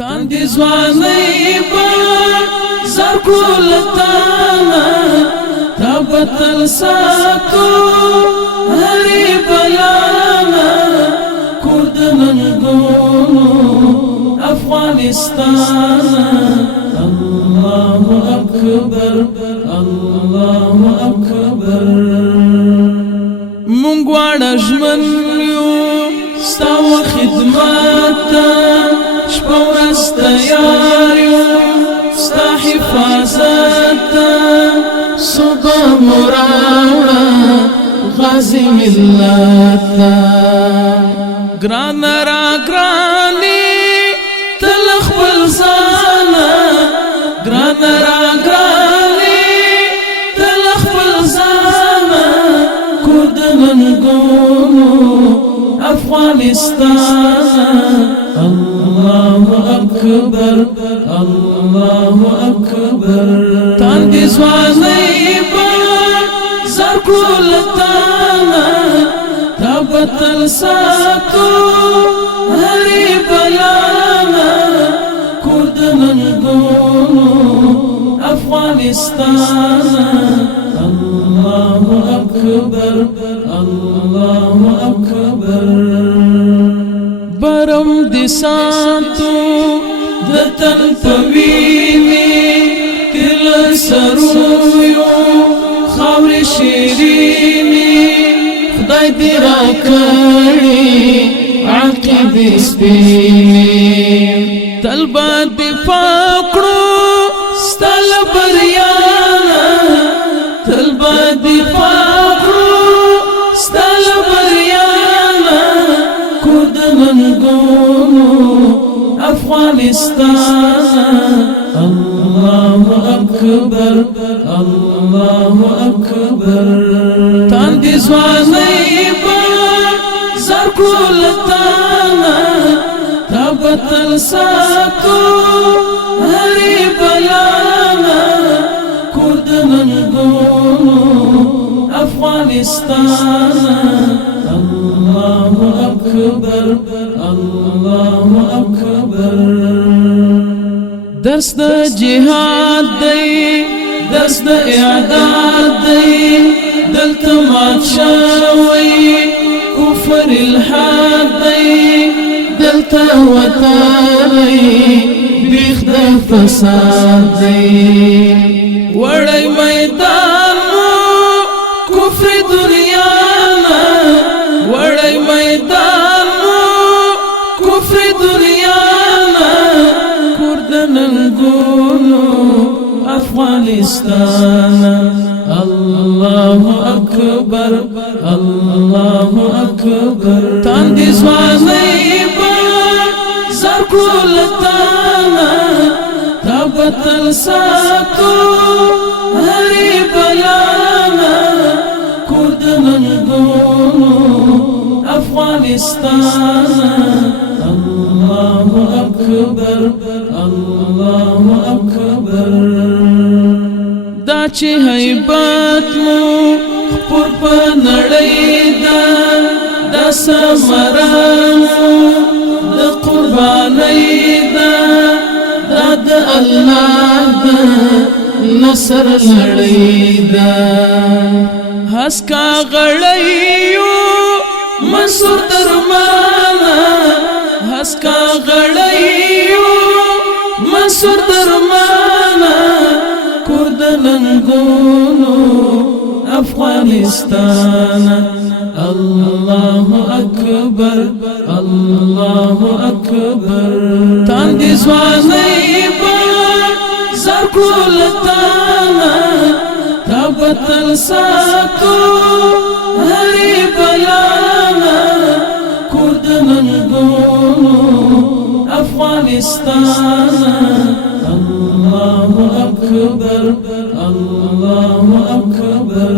تاندې ځوانۍ به زرګو لتانا تا به تل ساتو هرې بلانا کور د ننګونو افغانستانا الله اکبر الله اکبر مونږ واړه ژمن یو ستا و خدمت ته شپه ورځ تیار یو ستا حفاظت ته صبح مو راوړه غازي ملت ته ګرانه راګرانې تل خپل ځانه ګرانه راګرانې تل خپل ځانه کور د ننګونو افغانستان الله اکبر الله اکبر تاندې ځوانۍ به زرګو لتانا تا به تل ساتو هرې بلانا کور د ننګونو افغانستان الله اکبر الله اکبر برم دي ساتو د تن پویني کل سرویو خاورې شیریني خدای دې راکړي عقیدې سپینې تل به دفاع کړو ستا له بریانه تل به دفاع کړو ستا له بریانه کور د ننګونو افغانستان الله اکبر الله اکبر تاندې ځوانۍ به زرګو لتانا تا به تل ساتو هرې بلانا کور د ننګونو افغانستان الله اکبر الله اکبر درس د جهاد دی درس د اعداد دی دلته مات شوی کفر الحاد دی دلته وطنی بیخ د فساد دی وړی میدان مو کفر دنیانا وړی میدان مو کفر دنیانا کور د ننګونو افغانستان الله اکبر الله اکبر تاندې ځوانۍ به زرګو لتانا تا به تل ساتو هرې بلانا کور د ننګونو افغانستان الله اکبر الله اکبر دا چې هیبت مو خپور په نړۍ ده دا ثمره مو د قربانۍ ده دا د الله د نصر لړۍ ده هسکا غړۍ یو منصور درمانا هسکا غړۍ یو منصور درمانا کور د ننګونو افغانستان الله اکبر الله اکبر تاندې ځوانۍ به زرګو لتانا تا به تل ساتو هرې بلانا کور د ننګونو افغانستان الله اکبر الله اکبر